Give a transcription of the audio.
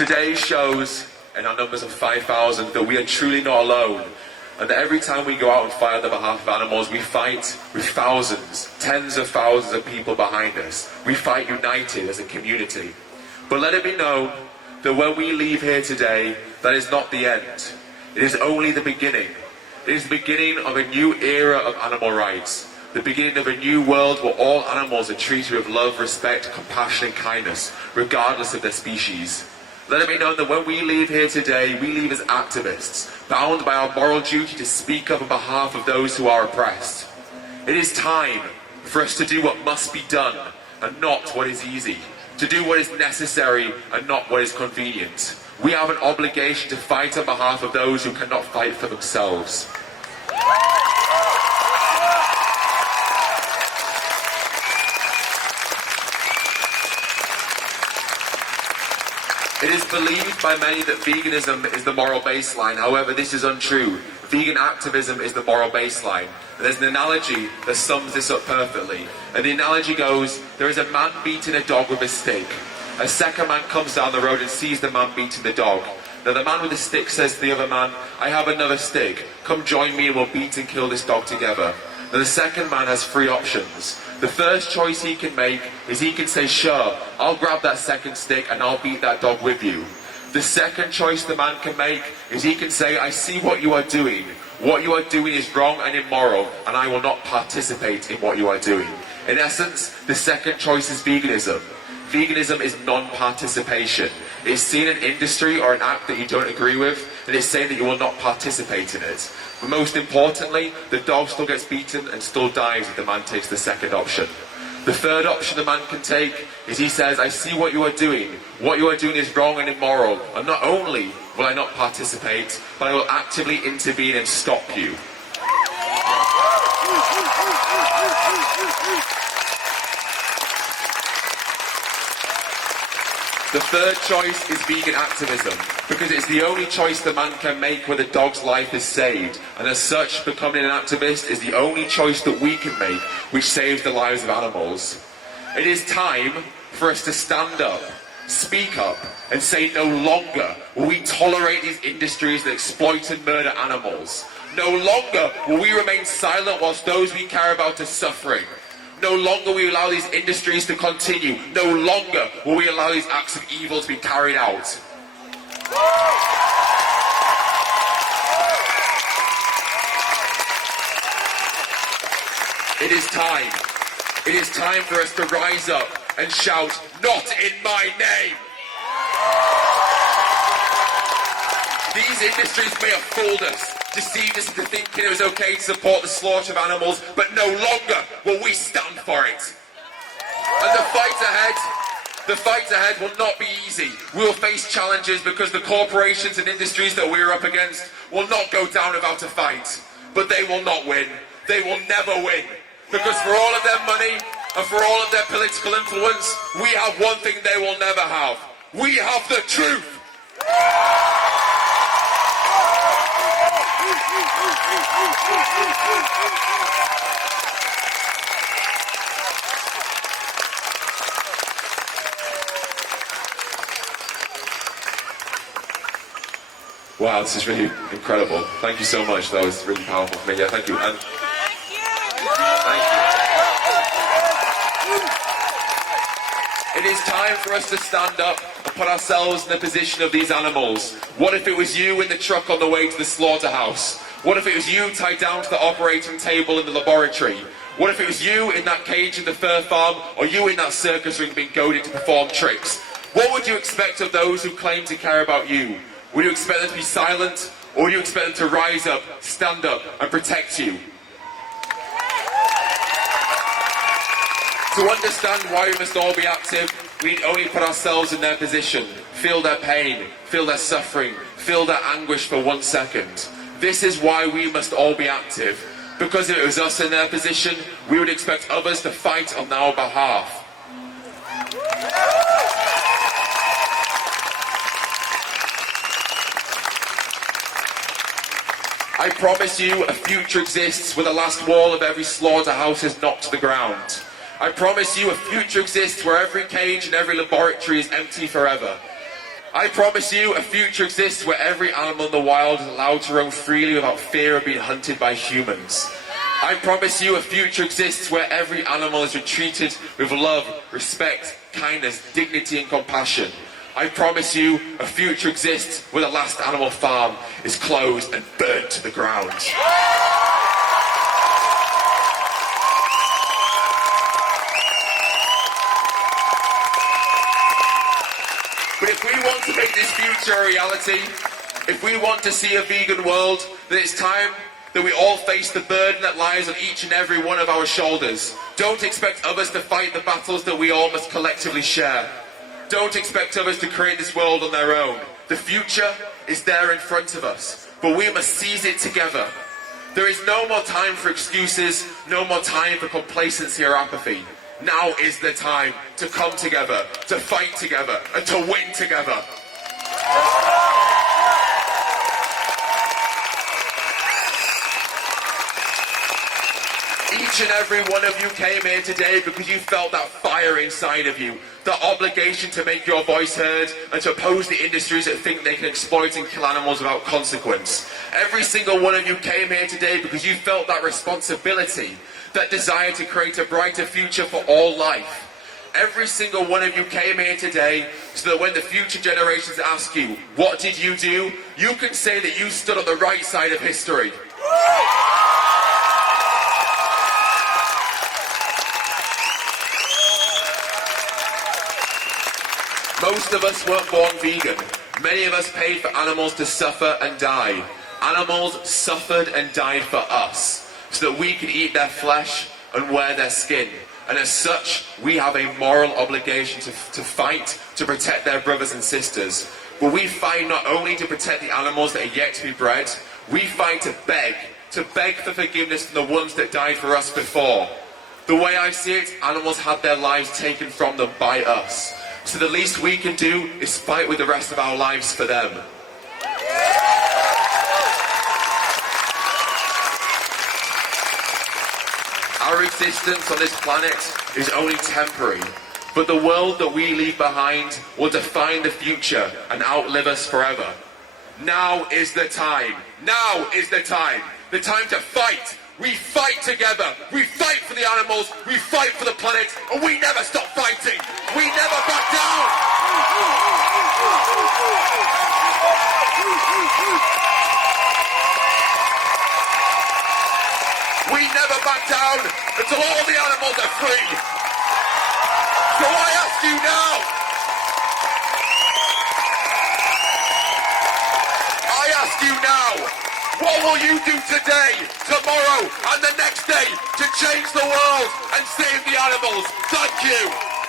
Today shows, in our numbers of 5,000, that we are truly not alone, and that every time we go out and fight on the behalf of animals, we fight with thousands, tens of thousands of people behind us. We fight united as a community. But let it be known that when we leave here today, that is not the end. It is only the beginning. It is the beginning of a new era of animal rights. The beginning of a new world where all animals are treated with love, respect, compassion and kindness, regardless of their species. Let it be known that when we leave here today, we leave as activists, bound by our moral duty to speak up on behalf of those who are oppressed. It is time for us to do what must be done and not what is easy, to do what is necessary and not what is convenient. We have an obligation to fight on behalf of those who cannot fight for themselves. It is believed by many that veganism is the moral baseline. However, this is untrue. Vegan activism is the moral baseline. And there's an analogy that sums this up perfectly. And the analogy goes, there is a man beating a dog with a stick. A second man comes down the road and sees the man beating the dog. Now the man with the stick says to the other man, I have another stick. Come join me and we'll beat and kill this dog together. Now the second man has three options. The first choice he can make is he can say, sure, I'll grab that second stick and I'll beat that dog with you. The second choice the man can make is he can say, I see what you are doing. What you are doing is wrong and immoral, and I will not participate in what you are doing. In essence, the second choice is veganism. Veganism is non-participation. It's seeing an industry or an act that you don't agree with, and it's saying that you will not participate in it. But most importantly, the dog still gets beaten and still dies if the man takes the second option. The third option the man can take is he says, I see what you are doing. What you are doing is wrong and immoral, and not only will I not participate, but I will actively intervene and stop you. The third choice is vegan activism, because it's the only choice the man can make where the dog's life is saved, and as such, becoming an activist is the only choice that we can make which saves the lives of animals. It is time for us to stand up, speak up, and say no longer will we tolerate these industries that exploit and murder animals. No longer will we remain silent whilst those we care about are suffering. No longer will we allow these industries to continue. No longer will we allow these acts of evil to be carried out. It is time. It is time for us to rise up and shout, not in my name! These industries may have fooled us, deceived us into thinking it was okay to support the slaughter of animals, but no longer will we stand for it. And the fight ahead will not be easy. We will face challenges because the corporations and industries that we are up against will not go down without a fight. But they will not win. They will never win. Because for all of their money and for all of their political influence, we have one thing they will never have. We have the truth. Wow, this is really incredible. Thank you so much. That was really powerful for me. Yeah, thank you. And thank you. It is time for us to stand up and put ourselves in the position of these animals. What if it was you in the truck on the way to the slaughterhouse? What if it was you tied down to the operating table in the laboratory? What if it was you in that cage in the fur farm, or you in that circus ring being goaded to perform tricks? What would you expect of those who claim to care about you? Would you expect them to be silent, or would you expect them to rise up, stand up, and protect you? To understand why we must all be active, we need only put ourselves in their position, feel their pain, feel their suffering, feel their anguish for 1 second. This is why we must all be active, because if it was us in their position, we would expect others to fight on our behalf. I promise you a future exists where the last wall of every slaughterhouse is knocked to the ground. I promise you a future exists where every cage and every laboratory is empty forever. I promise you a future exists where every animal in the wild is allowed to roam freely without fear of being hunted by humans. I promise you a future exists where every animal is treated with love, respect, kindness, dignity and compassion. I promise you a future exists where the last animal farm is closed and burnt to the ground. But if we want to make this future a reality, if we want to see a vegan world, then it's time that we all face the burden that lies on each and every one of our shoulders. Don't expect others to fight the battles that we all must collectively share. Don't expect others to create this world on their own. The future is there in front of us, but we must seize it together. There is no more time for excuses, no more time for complacency or apathy. Now is the time to come together, to fight together, and to win together. Each and every one of you came here today because you felt that fire inside of you, the obligation to make your voice heard and to oppose the industries that think they can exploit and kill animals without consequence. Every single one of you came here today because you felt that responsibility, that desire to create a brighter future for all life. Every single one of you came here today so that when the future generations ask you, what did you do? You can say that you stood on the right side of history. Most of us weren't born vegan. Many of us paid for animals to suffer and die. Animals suffered and died for us, so that we could eat their flesh and wear their skin. And as such, we have a moral obligation to fight to protect their brothers and sisters. But we fight not only to protect the animals that are yet to be bred, we fight to beg for forgiveness from the ones that died for us before. The way I see it, animals had their lives taken from them by us. So the least we can do is fight with the rest of our lives for them. Our existence on this planet is only temporary, but the world that we leave behind will define the future and outlive us forever. Now is the time. Now is the time. The time to fight. We fight together. We fight for the animals. We fight for the planet. And we never stop fighting. We never back down. We never back down until all the animals are free. So I ask you now. I ask you now. What will you do today, tomorrow, and the next day to change the world and save the animals? Thank you.